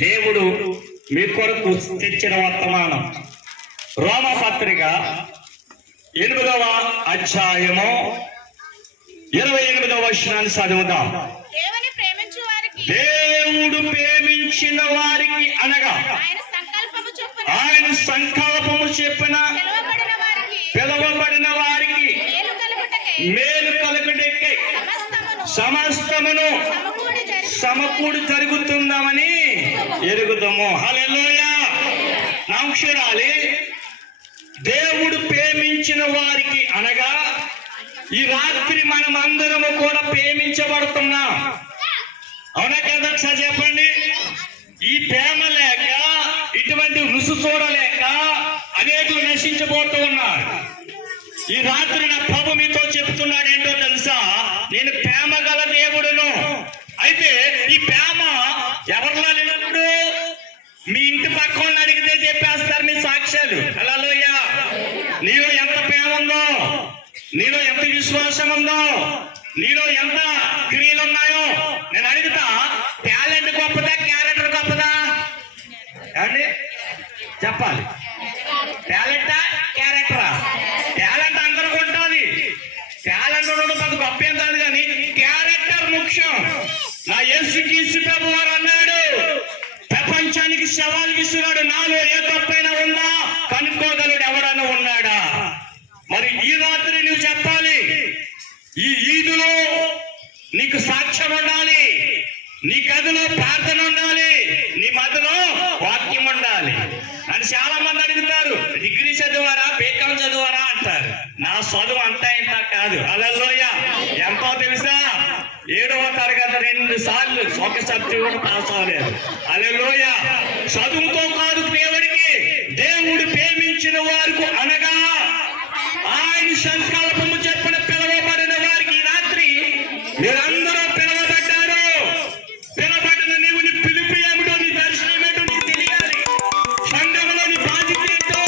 దేవుడు మీ కొరకు తెచ్చిన వర్తమానం రోమపత్రిక 8వ అధ్యాయము 28వ వచనాన్ని చదువుదాం. దేవుడు ప్రేమించిన వారికి అనగా ఆయన సంకల్పము చెప్పిన పిలువబడిన వారికి మేలు కలుగుటకై సమస్తమును సమకూడి జరుగుతుందామని ఎరుగుతాము. హల్లెలూయా. నమస్కారాలి. దేవుడు ప్రేమించిన వారికి అనగా ఈ రాత్రి మనం అందరము కూడా ప్రేమించబడుతున్నాం. అవునా కదా? ఒకసారి చెప్పండి. ఈ ప్రేమ లేక ఇటువంటి రుసు చూడలేక అనేకులు నశించబోతూ ఉన్నారు. ఈ రాత్రి నా ప్రభు మీతో చెప్తున్నాడు ఏంటో తెలుసా? నేను ప్రేమ గల దేవుడును. అయితే ఈ ప్రేమ ఎవరిలో లేనప్పుడు మీ ఇంటి పక్కన అడిగితే చెప్పేస్తారు మీ సాక్ష్యాలు. హల్లెలూయా. నీలో ఎంత ప్రేమ ఉందో, నీలో ఎంత విశ్వాసం ఉందో, నీలో ఎంత క్రియలు ఉన్నాయో నేను అడుగుతా. టాలెంట్ గొప్పదా, క్యారెక్టర్ గొప్పదా? అండి చెప్పాలి. టాలెంటా, క్యారెక్టరా? టాలెంట్ అందరికి ఉంటుంది. టాలెంట్ ఉండడం పెద్ద గొప్ప ఏం కాదు, కానీ క్యారెక్టర్ ముఖ్యం. నా యేసుక్రీస్తు ప్రభు వారు అన్నాడు, ప్రపంచానికి సవాల్ విస్తున్నాడు, నాలో ఏ తప్పైనా ఉందా కనుక్కోగలడు ఎవడన్నా ఉన్నాడా? మరి ఈ రాత్రి నువ్వు చెప్పాలి. ఈ ఈదులో నీకు సాక్ష్యం ఉండాలి, నీ గదిలో ప్రార్థన ఉండాలి, నీ మధ్యలో వాక్యం ఉండాలి అని చాలా మంది అడుగుతారు. డిగ్రీ చదివారా, బీకాం చదివారా అంటారు. నా చదువు అంతా ఇంత కాదు. హల్లెలూయా. ఎంతో తెలుసా? 7వ తరగతి 2 సార్లు ఒక సబ్జెక్ట్ కూడా పాస్ అవ్వలేదు. హల్లెలూయా. చదువుతో కాదు దేవుడికి. దేవుడు ప్రేమించిన వారికి అనగా ఆయన సంకల్పము చెప్పిన పిలువబడిన వారికి ఈ రాత్రి మీరందరూ పిలువబడ్డారు. పిలువబడిన నీవు నీ పిలుపు ఏమిటో, నీ దర్శనం ఏమిటో నీకు తెలియాలి. సంఘములో నీ బాధ్యత ఏంటో,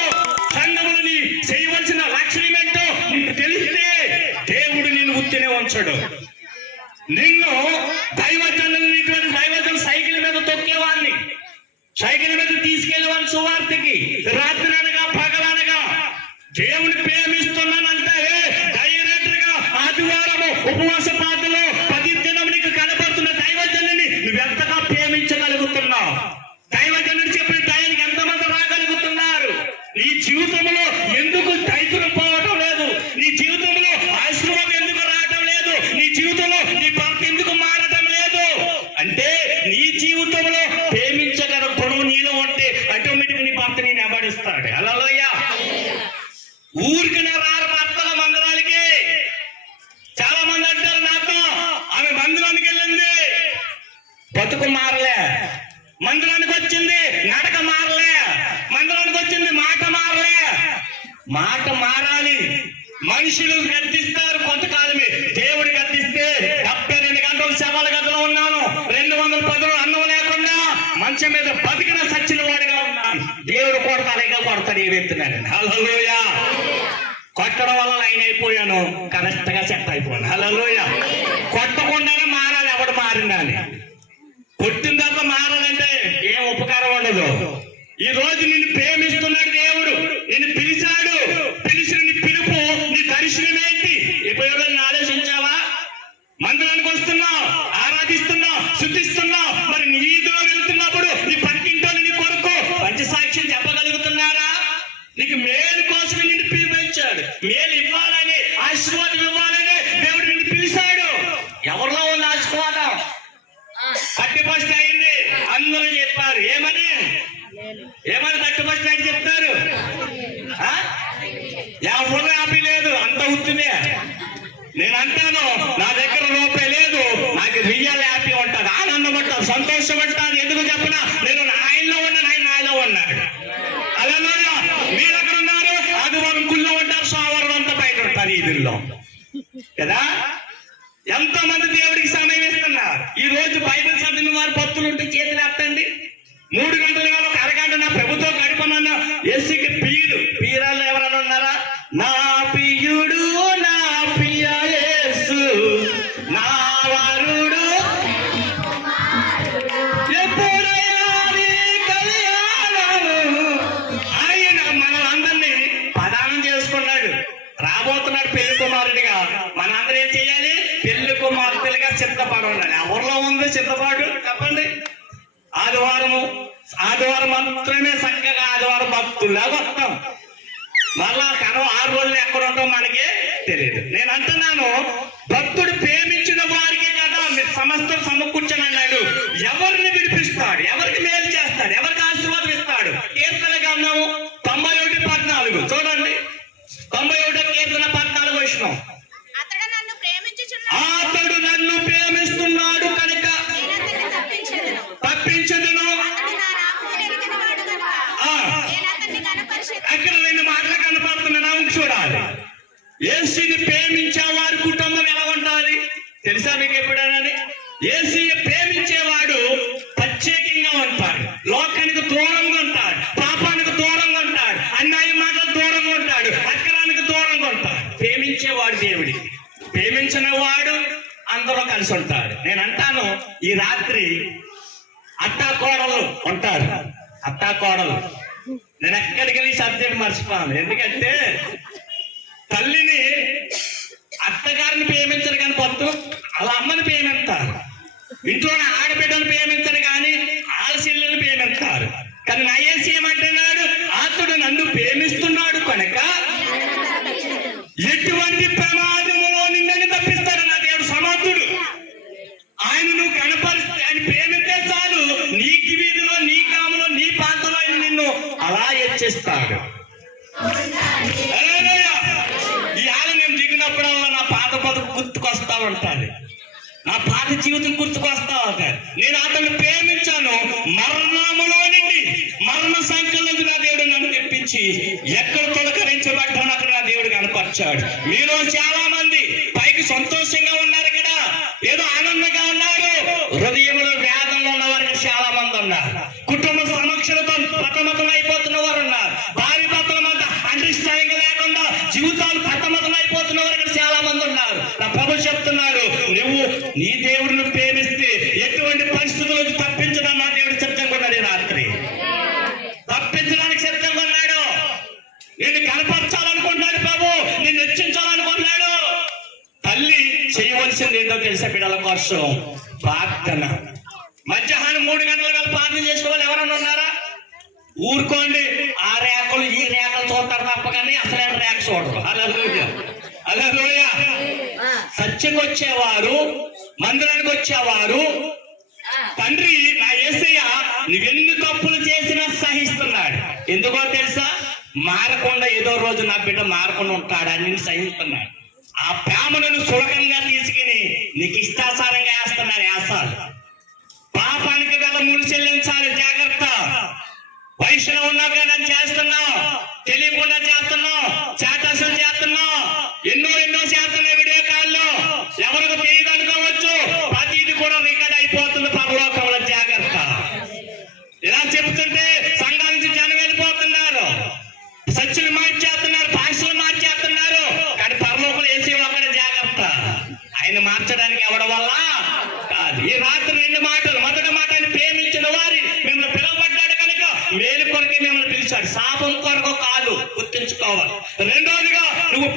సంఘములో నీ చేయవలసిన లక్ష్యం ఏంటో నీకు తెలిస్తే దేవుడు నిన్ను ఉత్తినే ఉంచడు. నిన్ను దైవజనులు సైకిల్ మీద తొక్కేవాడిని, సైకిల్ మీద తీసుకెళ్లేవాడిని సువార్తకి రాత్రి అనగా పగలనగా దేవుని ప్రేమిస్తున్నానంటే డైరెక్ట్ గా ఆదివారము ఉపవాస పాటలో 10 దినం నీకు కనపడుతున్న దైవజనుని నువ్వు ఎంతగా ప్రేమించగలుగుతున్నావు? దైవజనుడు చెప్పిన టైంకి ఎంతమంది రాగలుగుతున్నారు? నీ జీవితంలో ఎందుకు దైతులు పోవటం లేదు? నీ జీవితంలో ఆశీర్వాదం ఎందుకు రావటం లేదు? నీ జీవితంలో నీ భర్త ఎందుకు మారటం లేదు? అంటే నీ జీవితంలో ప్రేమించగల గుణం నీలో ఉంటే ఆటోమేటిక్ నీ భర్త నేను అబడిస్తాడు. హల్లెలూయా. ఊరికి రారు భర్తల మందిరాలకి. చాలా మంది అంటారు నాతో, ఆమె మందిరానికి వెళ్ళింది, బతుకు మారలే. మందిరానికి వచ్చింది, నడక మారలే. మందిరానికి వచ్చింది, మాట మారలే. మాట మారాలి. మనుషులు గద్దిస్తారు కొంతకాలమే. దేవుడు గద్దిస్తే 72 గంటలు శవాల గదిలో ఉన్నాను, 210 అన్నం లేకుండా మంచం మీద బతికిన సచ్చిన వాడిగా ఉన్నాను. దేవుడు కొడతాలేగా కొడతాడు ఈ వ్యక్తిని. హల్లెలూయా. కొట్టడం వల్ల లైన్ అయిపోయాను, కరెక్ట్ గా సెట్ అయిపోయాను. హల్లెలూయా. కొట్టకుండానే మారాలి. ఎవడు మారిందని కొట్టిన తర్వాత మారాలంటే ఏం ఉపకారం ఉండదు. ఈ రోజు నిన్ను ప్రేమిస్తున్నాడు దేవుడు, నిన్ను పిలిచాడు. పిలిచిన నీ పిలుపు, నీ దర్శనం ఏంటి? ఎప్పుడైనా ఆలోచించావా? మందిరానికి వస్తున్నావు, ఆరాధిస్తున్నావు, శుద్ధిస్తున్నావు. మరి నీ ఈదులో వెళ్తున్నప్పుడు నీ పక్కింటో నీ కొరకు మంచి సాక్ష్యం చెప్పగలుగుతున్నారా? నీకు మేలు కోసమే నిన్ను పిలిపించాడు. మేలు ఇవ్వాలని, ఆశీర్వాదం ఇవ్వాలని దేవుడు నిన్ను పిలిచాడు. ఎవరిలో ఉన్న ఆశీర్వాదం? 30% అయింది అందరూ చెప్పారు. ఏమని 30% చెప్తారు? ఎవరు హ్యాపీ లేదు, అంత ఉత్తినే. నేను అంటాను, నా దగ్గర రూపాయి లేదు, నాకు రియల్ హ్యాపీ ఉంటుంది, ఆనందం ఉంటుంది, సంతోషం ఉంటుంది. ఎందుకు చెప్పినా నేను ఆయనలో ఉన్నాను, ఆయన నాలో ఉన్నాడు. అలా మీరు ఎక్కడ ఉన్నారు? ఆదివారం గుళ్ళో ఉంటారు, సోమవారం అంతా బయట ఉంటారు ఈదుల్లో కదా. ఎంతో మంది దేవుడికి సమయం ఇస్తున్నారు. ఈ రోజు బైబిల్ చదివిన వారు భక్తులు ఉంటే చేతులు ఎత్తండి. 3 గంటల వేళ 1 అరగంట నా ప్రభుతో గడిపనన్నా ఎస్సీకి పీరాలు ఎవరైనా ఉన్నారా? నా ప్రియుడు, నా ప్రియ యేసు, నా వరుడు ఎప్పుడైనా ఆదివారం మాత్రమే చక్కగా ఆదివారం భక్తుల్లాగా వస్తాం. మళ్ళా కనవ 6 రోజులు ఎక్కడ ఉంటాం మనకి తెలియదు. నేను అంటున్నాను, భక్తుడు ప్రేమించిన వారికి కదా మీరు సమస్తం సమకూర్చని అన్నాడు. ఎవరిని విడిపిస్తాడు, ఎవరికి మేలు చేస్తాడు, ఎవరికి ఆశీర్వాదం ఇస్తాడు. కీర్తన గ్రంథము 91:14 చూడండి. 91 కీర్తన 14 వచ్చినాం. అతడు నన్ను ప్రేమిస్తున్నాడు కనుక తప్పించదును. అక్కడ 2 మాటలు కనపడుతున్నాను, చూడాలి. యేసుని ప్రేమించే వారి కుటుంబం ఎలా ఉండాలి తెలుసా మీకు ఎప్పుడైనా? యేసుని ప్రేమించేవాడు ప్రత్యేకంగా ఉంటాడు, లోకానికి దూరంగా ఉంటాడు, పాపానికి దూరంగా ఉంటాడు, అన్యాయ మాటలకు దూరంగా ఉంటాడు, అక్రానికి దూరంగా ఉంటాడు. ప్రేమించేవాడు దేవుడి, ప్రేమించిన వాడు అందరూ కలిసి ఉంటాడు. నేను అంటాను, ఈ రాత్రి అత్తాకోడలు ఉంటారు. అత్తాకోడలు నేను ఎక్కడికి వెళ్ళి సబ్జెక్ట్ మర్చిపోను. ఎందుకంటే తల్లిని అత్తగారిని ప్రేమించరు కానీ భక్తులు అలా అమ్మని ప్రేమిస్తారు. ఇంట్లోనే ఆడబిడ్డను ప్రేమించరు కానీ ఆలసిల్లని ప్రేమిస్తారు. కానీ నా యేసు ఏమంటున్నాడు? అతడు నన్ను ప్రేమిస్తున్నాడు కనుక ఎటువంటి ప్రమాదములో నిన్నని తప్పిస్తాడు నా దేవుడు సమర్థుడు. ఆయన నువ్వు కనపరిస్తే, ఆయన ప్రేమిస్తే చాలు, నీ వీధిలో, నీ కాములో, నీ ప్రాంతంలో ఆయన నిన్ను అలా హెచ్చిస్తాడు. ఇవాళ నేను దిగినప్పుడల్లా నా పాత బతుకు గుర్తుకొస్తా ఉంటాను, నా పాత జీవితం గుర్తుకొస్తా ఉంటాను. నేను అతను ప్రేమించాను, మరణములో నుండి మరణ సంఖ్యలో నా దేవుడు నన్ను తెప్పించి ఎక్కడ తొలకరించబడ్డాను అక్కడ నా దేవుడు కనపరిచాడు. మీలో చాలా మంది పైకి సంతోషంగా ఉన్నారు కదా, ఏదో ఆనందంగా ఉన్నారు, హృదయంలో వేదంలో ఉన్న వారికి చాలా మంది ఉన్నారు. కుటుంబ సమక్షలతో పతమతం అయిపోతున్న వారు ఉన్నారు. భార్య భర్తల మధ్య అండర్స్టాండింగ్ లేకుండా జీవితాలు పతమతం అయిపోతున్న వారికి చాలా మంది ఉన్నారు. నా ప్రభు చెప్తున్నాడు, నువ్వు నీ దేవుడిని ప్రేమిస్తే ఎటువంటి పరిస్థితులకు తప్పించడం నా దేవుడు సిద్ధంగా ఉన్నాడు. రాత్రి తప్పించడానికి సిద్ధంగా ఉన్నాడు. నేను కనపరచాలనుకుంటున్నాడు ప్రభు, నేను హెచ్చించాలనుకుంటున్నాడు. తల్లి చేయవలసింది ఏంటో తెలుసా బిడ్డల కోసం? ప్రార్థన. మధ్యాహ్నం 3 గంటల వేళ ప్రార్థన చేసుకోవాలి. ఎవరన్నా ఉన్నారా? ఊరుకోండి, ఆ రేఖలు ఈ రేఖలు చూస్తారు తప్ప కానీ అసలైన రేఖ చూడరు. హల్లెలూయా, హల్లెలూయా. సత్యంగా వచ్చేవారు, మందిరానికి వచ్చేవారు, తండ్రి నా యేసయ్య నువ్వెన్ని తప్పులు చేసినా సహిస్తున్నాడు. ఎందుకో తెలుసా? మారకుండా ఏదో రోజు నా బిడ్డ మారకుండా ఉంటాడు అని సహిస్తున్నాడు. ఆ ప్రేమను సులభంగా తీసుకుని నీకు ఇష్టాసారంగా వేస్తున్నాడు. వేస్తాడు. పాపానికి గల ముడి చెల్లించాలి, జాగ్రత్త. వయసులో ఉన్నావు కదా చేస్తున్నావు, తెలియకుండా చేస్తున్నావు, చేతలు చేస్తున్నావు, ఎన్నో చేస్తున్నావు వీడియో కాల్లో. ఎవరికి తెలియదు అనుకోవచ్చు, ప్రతిది కూడా రికార్డ్ అయిపోతుంది పరలోకంలో. జాగ్రత్త. ఇలా చెప్తుంటే సంఘాల నుంచి జనం వెళ్ళిపోతున్నారు, సత్యులు మార్చేస్తున్నారు, భాషలు మార్చేస్తున్నారు. కానీ పరలోకం వేసి ఒకటి జాగ్రత్త. ఆయన మార్చడానికి ఎవడం వల్ల కాదు. ఈ రాత్రి 2 మాటలు. మొదటి మాట, ఆయన ప్రేమించిన వారి మిమ్మల్ని పిలువబడ్డాడు కనుక మేలు కొరకే మిమ్మల్ని పిలిచాడు, శాపం కొరకు కాదు, గుర్తుంచుకోవాలి. రెండోదిగా, నువ్వు